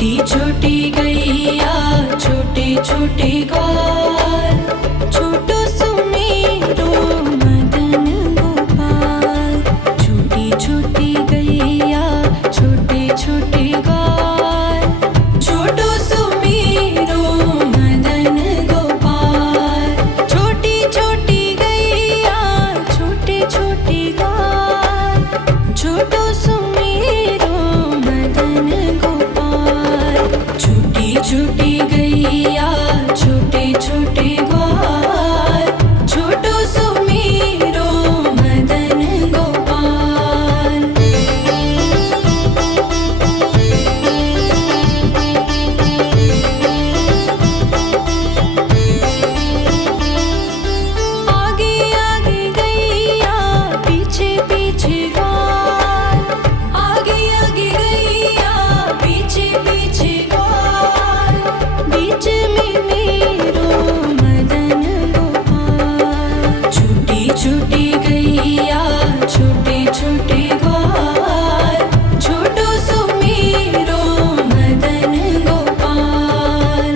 छोटी छोटी गैया छोटे छोटे ग्वाल, छोटो सुमेरो मदन गोपाल। छोटी छोटी गैया छोटे छोटे ग्वाल, छोटो सुमेरो मदन गोपाल। छोटी छोटी गैया छोटे छोटे ग्वाल, छोटो सुमेरो मदन गोपाल। छोटी छोटी गैया छोटे छोटे ग्वाल, छोटो सुमेरो मदन गोपाल। आगे आगे गैया पीछे पीछे ग्वाल, आगे आगे गैया पीछे पीछे ग्वाल। बीच में मेरो मदन गोपाल। छोटी छोटी गैया छोटे छोटे ग्वाल, छोटो सुमेरो मदन गोपाल।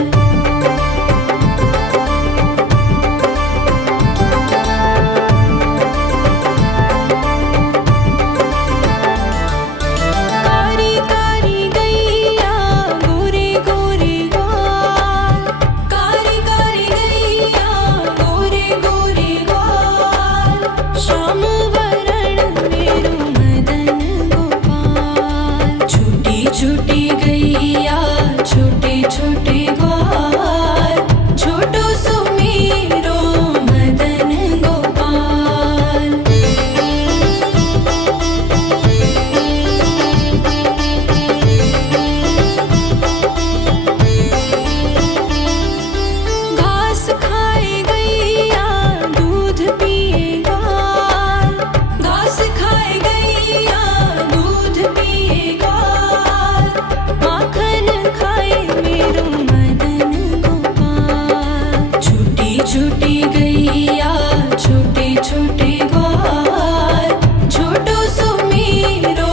कारी कारी गैया गोरे गोरे ग्वाल, कारी कारी गैया गोरे गोरे ग्वाल। श्याम वरण मेरो मदन गोपाल। छोटी छोटी गैया छोटे छोटे ग्वाल, छोटो सुमेरो मदन गोपाल। घास खाए गैया दूध पिए ग्वाल, घास खाए गैया दूध पिए ग्वाल। माखन खाए मेरो मदन गोपाल। छोटी छोटी गैया छोटे छोटे ग्वाल, छोटो सुमेरो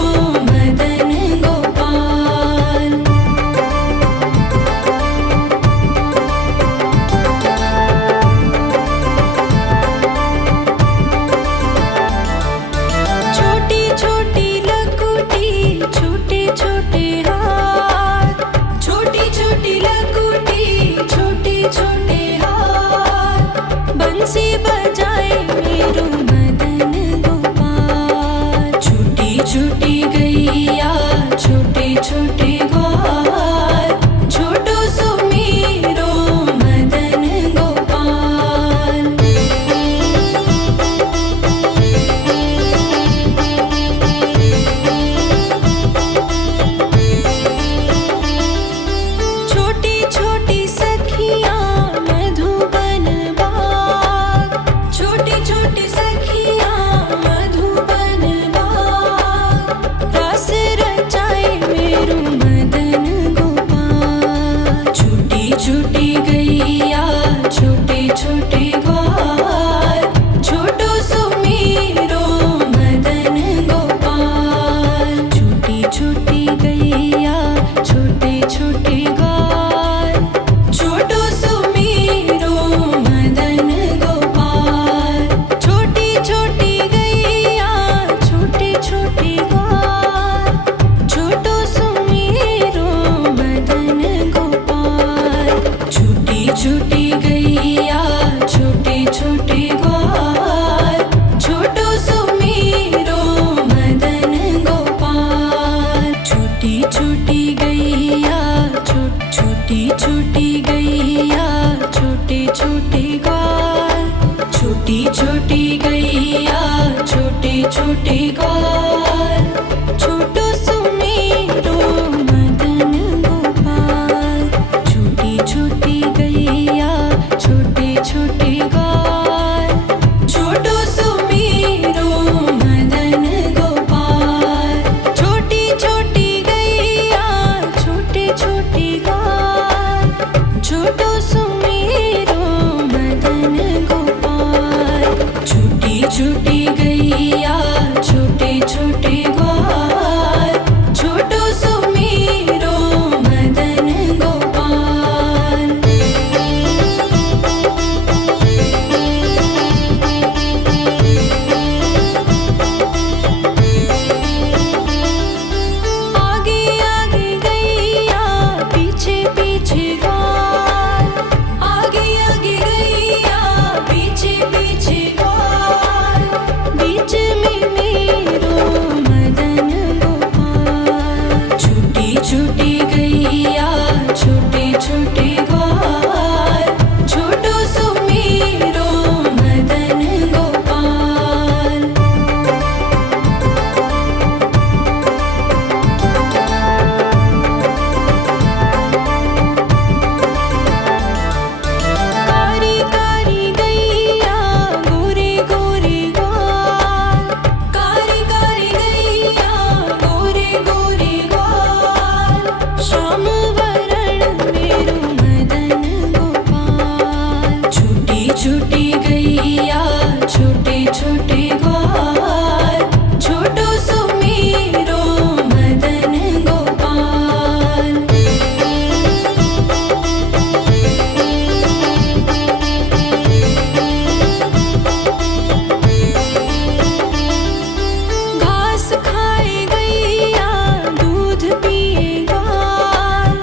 मदन गोपाल। छोटी छोटी लकुटी छोटे छोटे हाथ, छोटी छोटी लकुटी छोटे छोटे हाथ। बंसी बजाए मेरो मदन गोपाल। छोटी छोटी गैया छोटे छोटे ग्वाल, छोटो सुमेरो मदन गोपाल। छोटी छोटी सखियाँ मधुबन बाग, छोटी छोटी सखियाँ मधुबन बाग। रास रचाए मेरो मदन गोपाल। छोटी छोटी गैया छोटे छोटे ग्वाल, छोटो सुमेरो मदन गोपाल। छोटी छोटी गैया छोटे छोटे ग्वाल, छोटो सुमेरो मदन गोपाल। छोटी छोटी गैया छोटे छोटे ग्वाल, छोटो सुमेरो मदन गोपाल। छोटी छोटी गैया छोटे छोटे ग्वाल, छोटो सुमेरो मदन गोपाल। छोटी छोटी गैया छोटी छोटी गैया छोटे छोटे ग्वाल, छोटी छोटी गैया छोटे छोटे ग्वाल, छोटो सुमेरो मदन गोपाल। छोटी छोटी गैया छोटे छोटे ग्वाल, छोटो सुमेरो मदन गोपाल। छोटी छोटी गैया छोटे छोटे ग्वाल, छोटो सुमेरो मदन गोपाल। छोटी छोटी गैया छोटे छोटे गैया छोटे छोटे ग्वाल छोटो सुमेरो मदन गोपाल। कारी कारी गैया गोरे गोरे ग्वाल कारी कारी गैया गोरे गोरे ग्वाल श्याम वरण मेरो मदन गोपाल। छोटी छोटी गैया छोटे छोटे ग्वाल छोटो सुमेरो मदन गोपाल। घास खाए गैया दूध पिए ग्वाल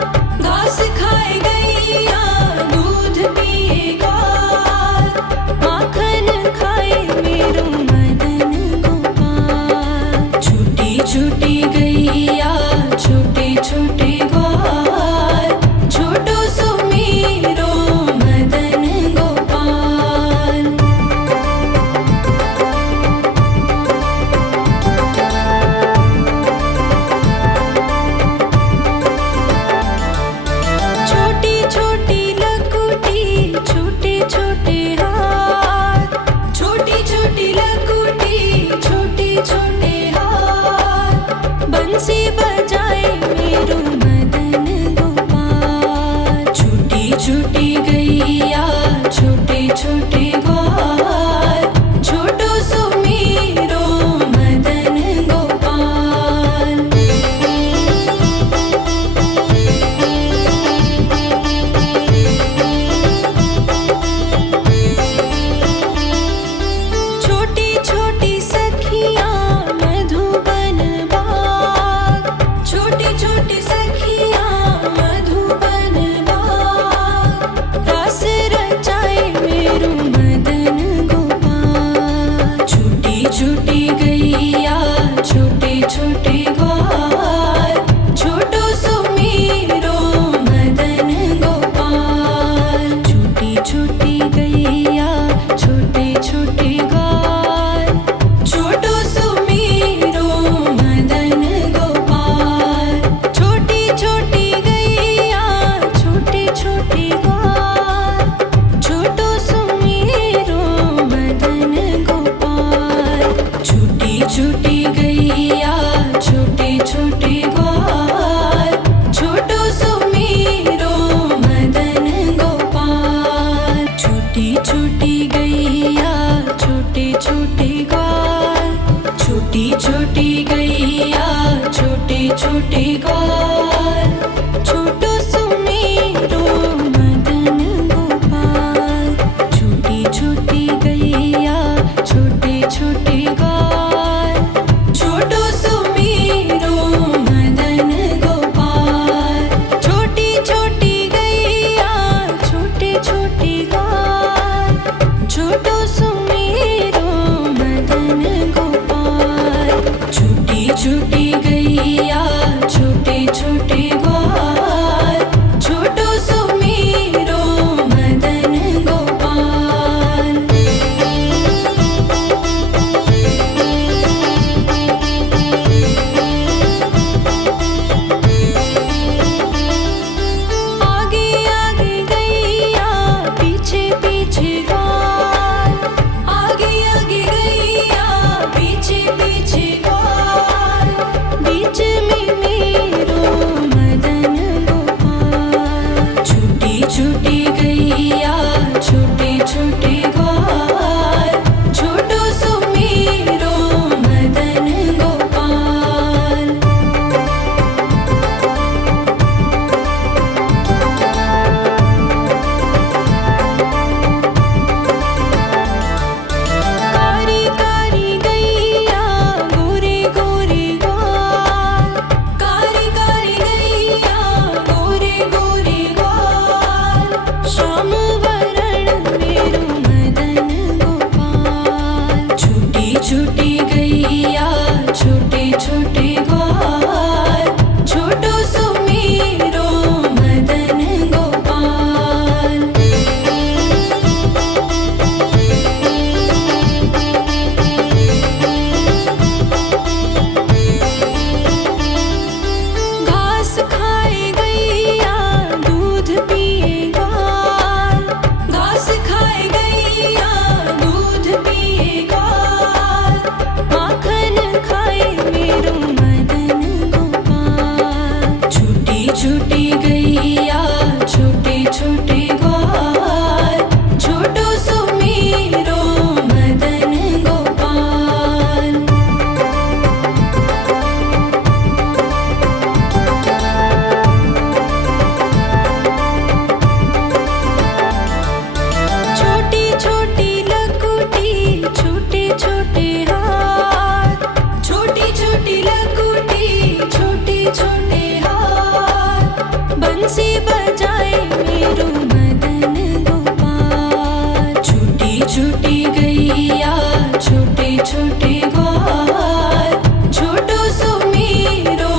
बंसी बजाए मेरो मदन गोपाल। छोटी छोटी गैया छोटे छोटे ग्वाल, छोटो सो मेरो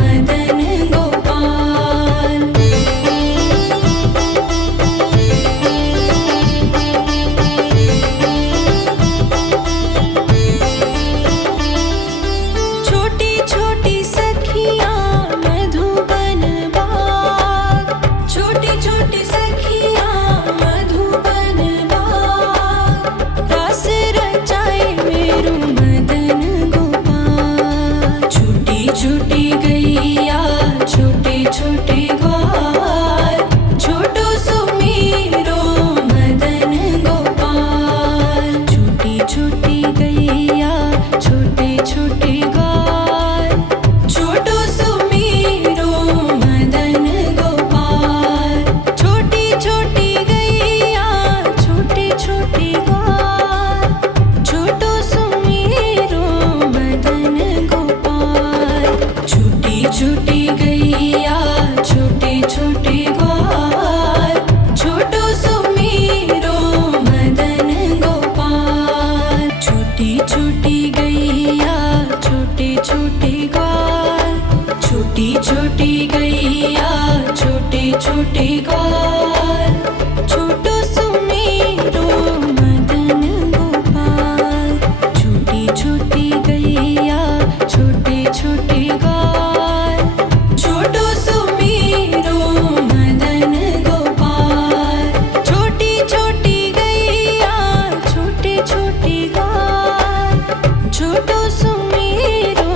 मदन गोपाल। छोटी छोटी सखियाँ मधुबन बाग, छोटी छोटी सखियाँ मधुबन बाग, रास रचाए मेरो मदन गोपाल। छोटी छोटी गैया छोटे छोटे ग्वाल, छोटो सो मेरो मदन गोपाल। छोटी छोटी गैया छोटे छोटे ग्वाल, छोटो सो मेरो मदन गोपाल। छोटी छोटी गैया छोटे छोटे ग्वाल, छोटो सो मेरो मदन गोपाल। छोटी छोटी गैया छोटे छोटे ग्वाल, छोटो सो मेरो मदन गोपाल। छोटी छोटी गैया छोटे छोटे ग्वाल, छोटी छोटी गैया छोटे छोटे ग्वाल, छोटो सो मेरो मदन गोपाल। छोटी छोटी गैया छोटे छोटे ग्वाल, छोटो सो मेरो मदन गोपाल। छोटी छोटी गैया छोटे छोटे ग्वाल, छोटो सो मेरो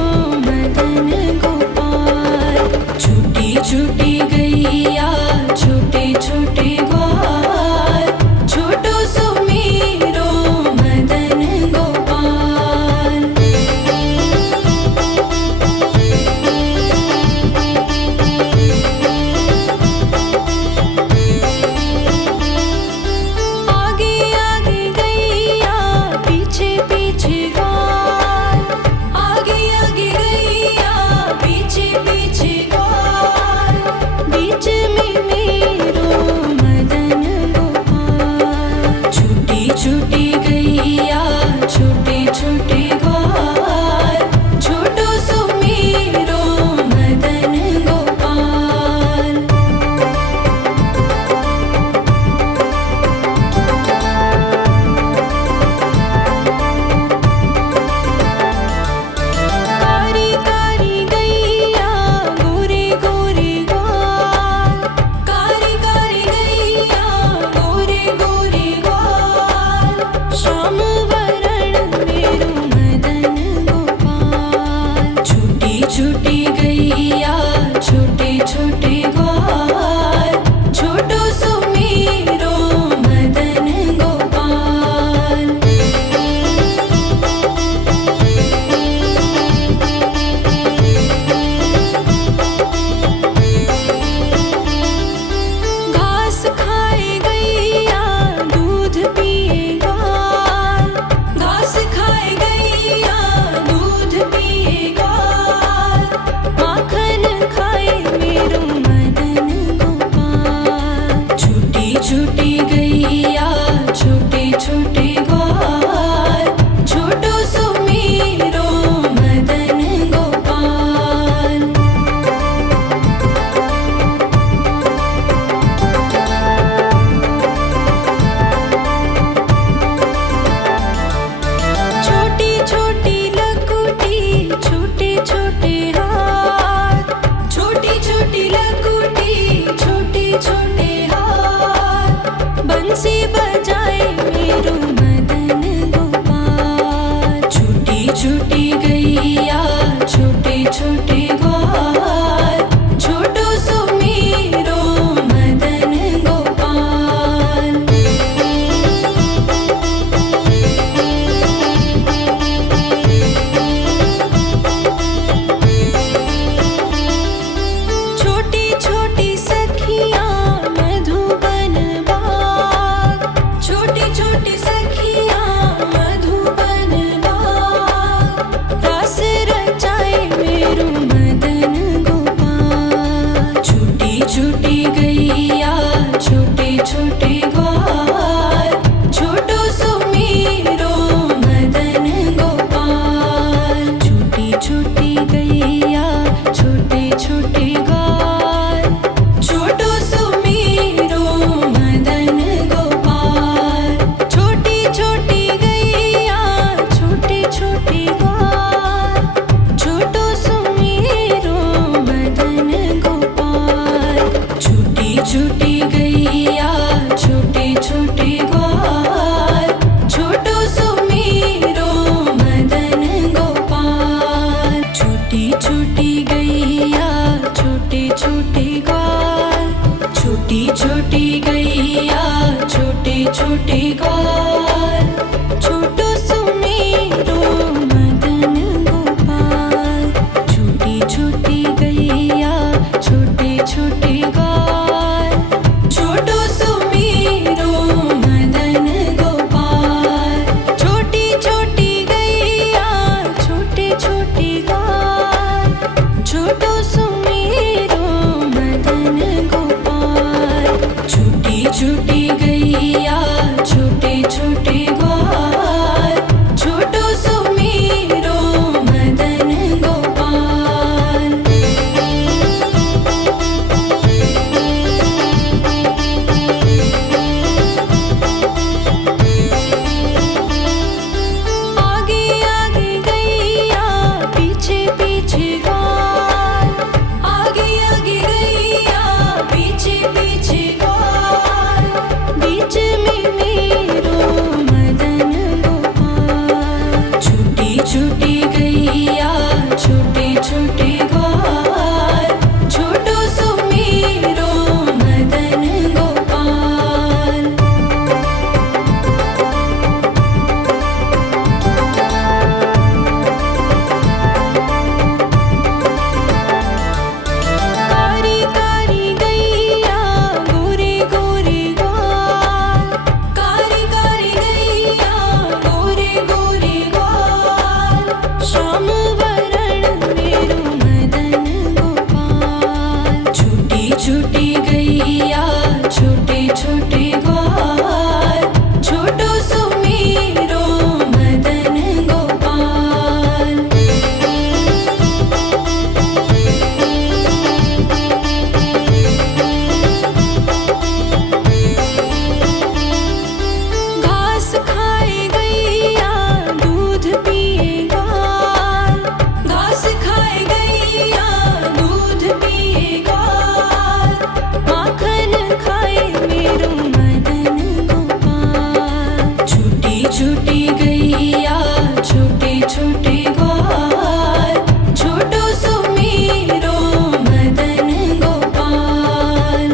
मदन गोपाल। छोटी छोटी गैया छोटे छोटे ग्वाल, छोटो सो मेरो मदन गोपाल। आगे आगे गैया पीछे पीछे ग्वाल, आगे आगे गैया पीछे पीछे ग्वाल, बीच में मेरो मदन गोपाल। छोटी छोटी गैया छोटे छोटे ग्वाल, छोटो सो मेरो मदन गोपाल। कारी कारी गैया गोरे गोरे ग्वाल, कारी कारी गैया गोरे गोरे ग्वाल, श्याम वरण मेरो मदन गोपाल। छोटी छोटी गैया छोटे छोटे ग्वाल, छोटो सो मेरो मदन गोपाल। घास खाए गैया दूध पिए ग्वाल, घास खाए गैया दूध पिए ग्वाल, माखन खाए मेरो मदन छूटी गैया छोटे छोटे ग्वाल, छोटो सुमीरो मदन गोपाल। छूटी छूटी गैया छोटे छोटे ग्वाल, छोटो सुमीरो मदन गोपाल। छोटी छोटी गैया छोटे छोटे ग्वाल, छोटो सुमीरो मदन गोपाल। छूटी छूटी गैया छोटे छोटे ग्वाल, छोटो सुमीरो मदन गोपाल। छूटी छूटी गैया छोटे छोटे ग्वाल, छोटी छोटी गैया छोटे छोटे ग्वाल, छोटो सुमीरो मदन गोपाल। छूटी छूटी गैया छोटे छोटे ग्वाल, छोटो सुमीरो मदन गोपाल। छोटी छोटी गैया छोटे छोटे ग्वाल, छोटो सुमीरो मदन गोपाल। छूटी छूटी गैया छोटे छोटे ग्वाल, छोटो सुमीरो मदन गोपाल। आगे आगे गैया पीछे पीछे ग्वाल, आगे आगे गैया पीछे पीछे ग्वाल। बीच में मेरो मदन गोपाल। छूटी छूटी गैया छोटे छोटे ग्वाल, छोटो सुमीरो मदन गोपाल। कारी कारी गैया गोरे गोरे ग्वाल, कारी कारी गैया गोरे गोरे ग्वाल। श्याम वरण मेरो मदन गोपाल। छूटी छूटी गैया छोटे छोटे ग्वाल, छोटो सुमीरो मदन गोपाल। घास खाए गैया दूध पिए ग्वाल, घास खाए गैया दूध पिए ग्वाल। माखन खाए मेरो मदन गोपाल। छूटी छूटी गैया छोटे छोटे ग्वाल, छोटो सुमीरो मदन गोपाल।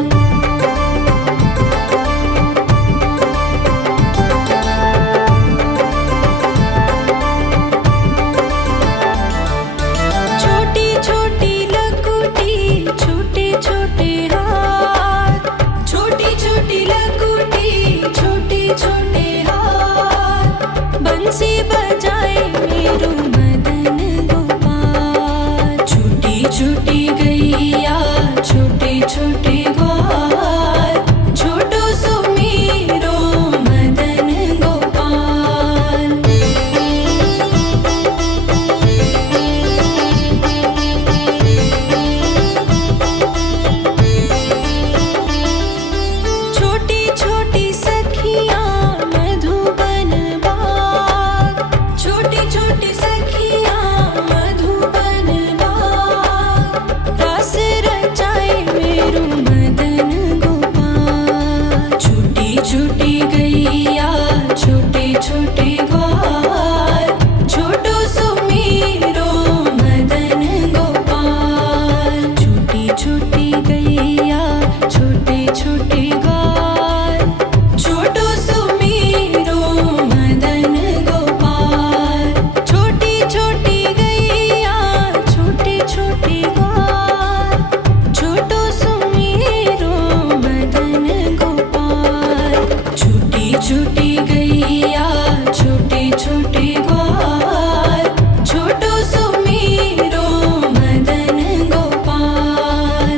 छोटी छोटी लकुटी छोटे छोटे हाथ, छोटी छोटी लकुटी छोटे छोटे हाथ। बंसी बजाए मेरो मदन गोपाल। छूटी छूटी गैया छोटे छोटे